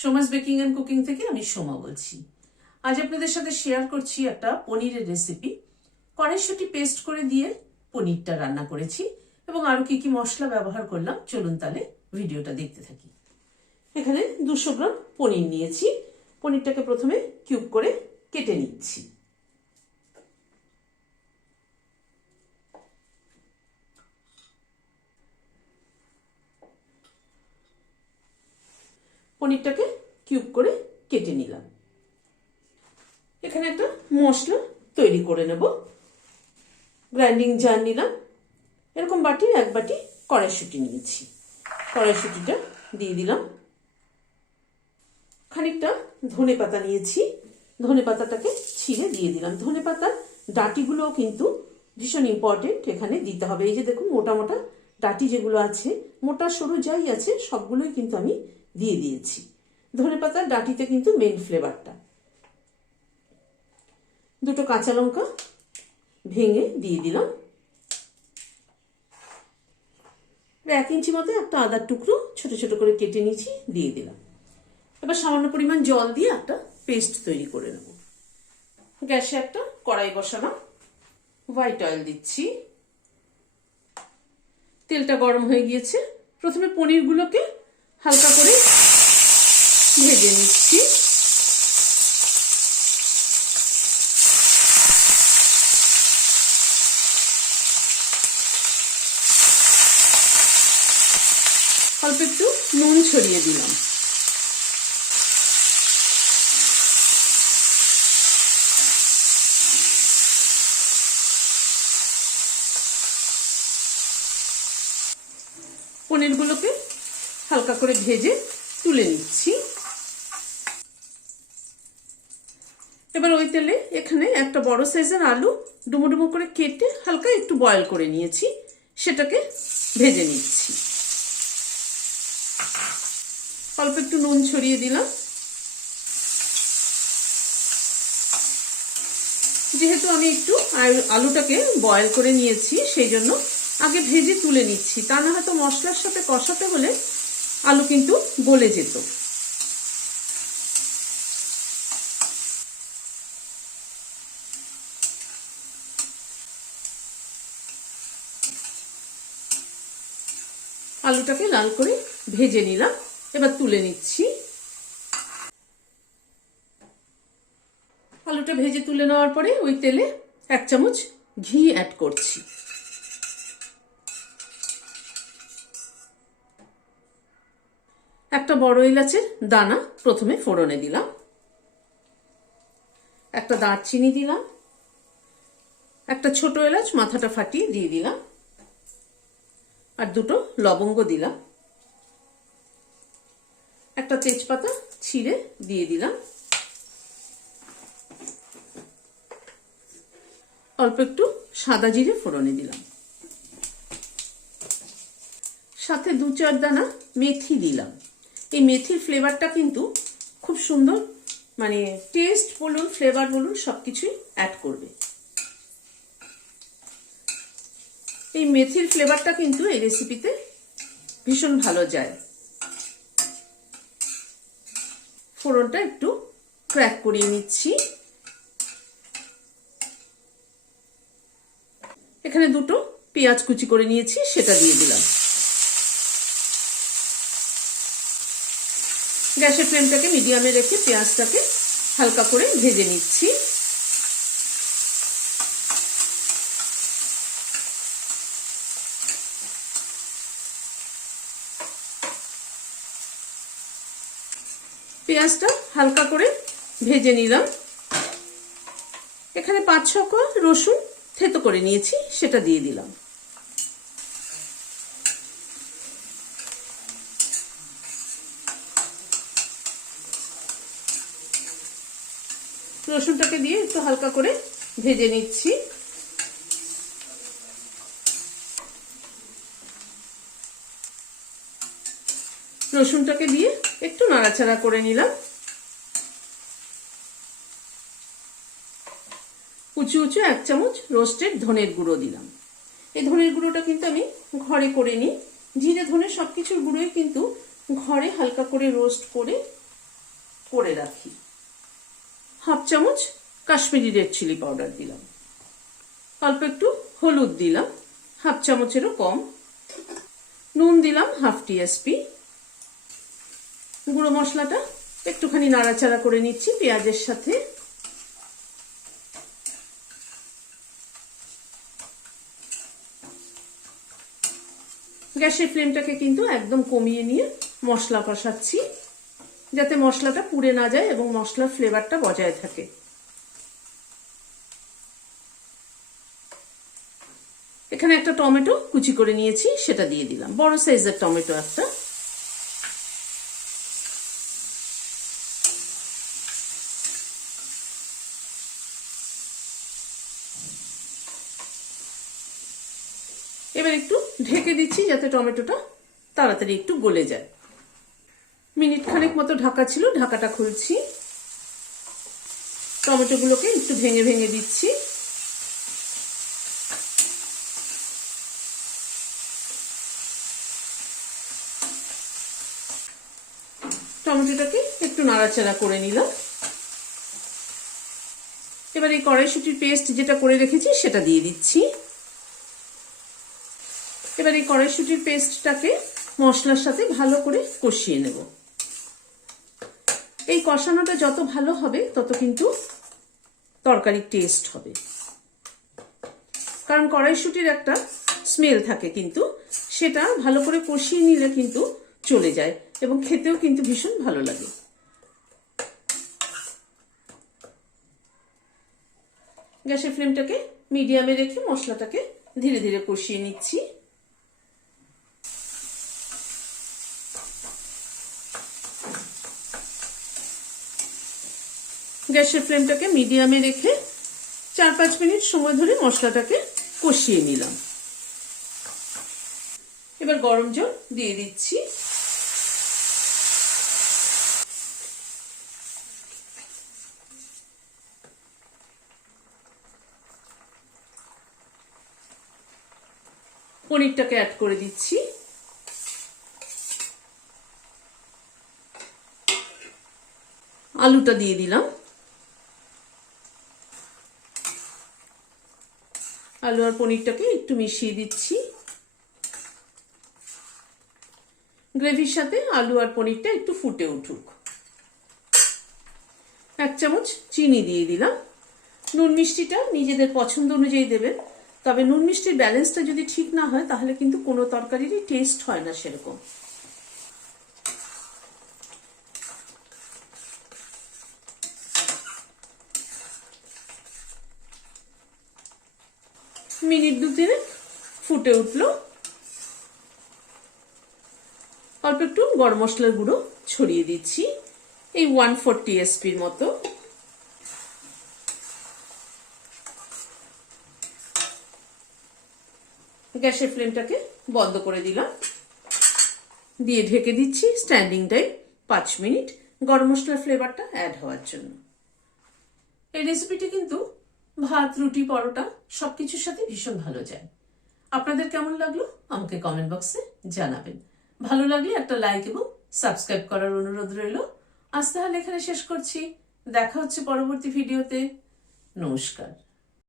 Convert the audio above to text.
Soma's baking and cooking থেকে আমি সোমা বলছি। আজ আপনাদের সাথে শেয়ার করছি একটা পনিরের রেসিপি। কড়াইশুঁটি পেস্ট করে দিয়ে পনিরটা রান্না করেছি এবং আরো কি কি মশলা ব্যবহার করলাম চলুন তাহলে ভিডিওটা দেখতে থাকি। এখানে 200 গ্রাম পনির নিয়েছি। পনিরটাকে প্রথমে কিউব করে কেটে নিচ্ছি। পনিরটাকে কিউব করে কেটে নিলাম। এখানে একটা মশলা তৈরি করে নেব। গ্রাইন্ডিং জার নিলাম, এরকম বাটির 1 বাটি কড়াইশুঁটি নিয়েছি। কড়াইশুঁটিটা দিয়ে দিলাম। খানিকটা ধনে পাতা নিয়েছি, ধনে পাতাটাকে ছিঁড়ে দিয়ে দিলাম। ধনে পাতার ডাঁটিগুলোও কিন্তু ভীষণ ইম্পর্টেন্ট, এখানে দিতে হবে। এই যে দেখুন মোটা মোটা ডাঁটি যেগুলো আছে, মোটা সরু যাই আছে সবগুলোই কিন্তু আমি দিয়ে দিয়েছি। ধনে পাতার ডাঁটিতে কিন্তু মেন ফ্লেভারটা। 2টো কাঁচা লঙ্কা ভেঙে দিয়ে দিলাম। 1 ইঞ্চি মতো একটা আদার টুকরো ছোট ছোট করে কেটে নিয়েছি, দিয়ে দিলাম। এবার সামান্য পরিমাণ জল দিয়ে একটা পেস্ট তৈরি করে নেব। গ্যাসে একটা কড়াই বসালাম, হোয়াইট অয়েল দিচ্ছি। তেলটা গরম হয়ে গিয়েছে। প্রথমে পনিরগুলোকে হালকা করে ভেজে নিচ্ছি। অল্প একটু নুন ছড়িয়ে দিলাম। পনিরগুলোকে হালকা করে ভেজে তুলে নিচ্ছি। এবার ওই তেলে এখানে একটা বড় সাইজের আলু ডুমো ডুমো করে কেটে হালকা একটু বয়েল করে নিয়েছি, সেটাকে ভেজে নিচ্ছি। অল্প একটু নুন ছড়িয়ে দিলাম। যেহেতু আমি একটু আলুটাকে বয়েল করে নিয়েছি সেই জন্য আগে ভেজে তুলে নিচ্ছি, তা না হয়তো মশলার সাথে কষাতে হলে আলু কিন্তু গলে যেত। আলুটাকে লাল করে ভেজে নিলাম, এবার তুলে নিচ্ছি। আলুটা ভেজে তুলে নেওয়ার পরে ওই তেলে 1 চামচ ঘি অ্যাড করছি। একটা বড় এলাচের দানা প্রথমে ফোড়নে দিলাম। একটা দারচিনি দিলাম। একটা ছোট এলাচ মাথাটা ফাটিয়ে দিয়ে দিলাম। আর 2টো লবঙ্গ দিলাম। একটা তেজপাতা ছিঁড়ে দিয়ে দিলাম। অল্প একটু সাদা জিরে ফোড়নে দিলাম। সাথে 2-4 দানা মেথি দিলাম। এই মেথির ফ্লেভারটা কিন্তু খুব সুন্দর, মানে টেস্ট বলুন ফ্লেভার বলুন সবকিছুই অ্যাড করবে। এই মেথির ফ্লেভারটা কিন্তু এই রেসিপিতে ভীষণ ভালো যায়। ফোড়নটা একটু ক্র্যাক করিয়ে নিচ্ছি। এখানে 2টো পেঁয়াজ কুচি করে নিয়েছি, সেটা দিয়ে দিলাম। গ্যাসের ফ্লেমটাকে মিডিয়ামে রেখে পেঁয়াজটাকে হালকা করে ভেজে নিচ্ছি। পেঁয়াজটা হালকা করে ভেজে নিলাম। এখানে 5-6 কোয়া রসুন থেতো করে নিয়েছি, সেটা দিয়ে দিলাম। রসুনটাকে দিয়ে একটু হালকা করে ভেজে নিচ্ছি। রসুনটাকে দিয়ে একটু নাড়াচাড়া করে নিলাম। উঁচু উঁচু 1 চামচ রোস্টেড ধনের গুঁড়ো দিলাম। এই ধনের গুঁড়োটা কিন্তু আমি ঘরে করে নিই। জিরে ধনে সবকিছুর গুঁড়োই কিন্তু ঘরে হালকা করে রোস্ট করে করে রাখি। হাফ চামচ কাশ্মীরি রেড চিলি পাউডার দিলাম, অল্প একটু হলুদ দিলাম, হাফ চামচেরও কম, নুন দিলাম হাফ টিস্পুন। গুঁড়ো মশলাটা একটুখানি নাড়াচাড়া করে নিচ্ছি পেঁয়াজের সাথে। গ্যাসের ফ্লেমটাকে কিন্তু একদম কমিয়ে নিয়ে মশলা কষাচ্ছি, যাতে মশলাটা পুড়ে না যায় এবং মশলার ফ্লেভারটা বজায় থাকে। এখানে একটা টমেটো কুচি করে নিয়েছি, সেটা দিয়ে দিলাম, বড় সাইজের টমেটো একটা। এবার একটু ঢেকে দিচ্ছি যাতে টমেটোটা তাড়াতাড়ি একটু গলে যায়। মিনিট খানেক মতো ঢাকা ছিল, ঢাকাটা খুলছি। টমেটোগুলোকে একটু ভেঙে ভেঙে দিচ্ছি। টমেটোটাকে একটু নাড়াচাড়া করে নিলাম। এবার এই কড়াইশুঁটির পেস্ট যেটা করে রেখেছি সেটা দিয়ে দিচ্ছি। এবার এই কড়াইশুঁটির পেস্টটাকে মশলার সাথে ভালো করে কষিয়ে নেব। এই কষানোটা যত ভালো হবে তত কিন্তু তরকারির টেস্ট হবে, কারণ কড়াইশুঁটির একটা স্মেল থাকে, কিন্তু সেটা ভালো করে কষিয়ে নিলে কিন্তু চলে যায় এবং খেতেও কিন্তু ভীষণ ভালো লাগে। গ্যাসের ফ্লেমটাকে মিডিয়ামে রেখে মশলাটাকে ধীরে ধীরে কষিয়ে নিচ্ছি। গ্যাসের ফ্লেমটাকে মিডিয়ামে রেখে 4-5 মিনিট সময় ধরে মশলাটাকে কষিয়ে নিলাম। এবার গরম জল দিয়ে দিচ্ছি। পনিরটাকে অ্যাড করে দিচ্ছি। আলুটা দিয়ে দিলাম। আলু আর পনিরটাকে একটু মিশিয়ে দিচ্ছি। গ্রেভির সাথে আলু আর পনিরটা একটু ফুটে উঠুক। 1 চামচ চিনি দিয়ে দিলাম। নুন মিষ্টিটা নিজেদের পছন্দ অনুযায়ী দেবেন, তবে নুন মিষ্টির ব্যালেন্সটা যদি ঠিক না হয় তাহলে কিন্তু কোনো তরকারিরই টেস্ট হয় না সেরকম। মিনিট 2-3 ফুটে উঠলো। অল্প একটু গরম মশলার গুঁড়ো ছড়িয়ে দিচ্ছি, এই 1/4 টিস্পুন মতো। গ্যাসের ফ্লেমটাকে বন্ধ করে দিলাম, দিয়ে ঢেকে দিচ্ছি স্ট্যান্ডিং টাইম 5 মিনিট গরম মশলার ফ্লেভারটা অ্যাড হওয়ার জন্য। এই রেসিপিটি কিন্তু ভাত, রুটি, পরোটা সবকিছুর সাথে ভীষণ ভালো যায়। আপনাদের কেমন লাগলো আমাকে কমেন্ট বক্সে জানাবেন। ভালো লাগলে একটা লাইক এবং সাবস্ক্রাইব করার অনুরোধ রইল। আজ তাহলে এখানে শেষ করছি, দেখা হচ্ছে পরবর্তী ভিডিওতে। নমস্কার।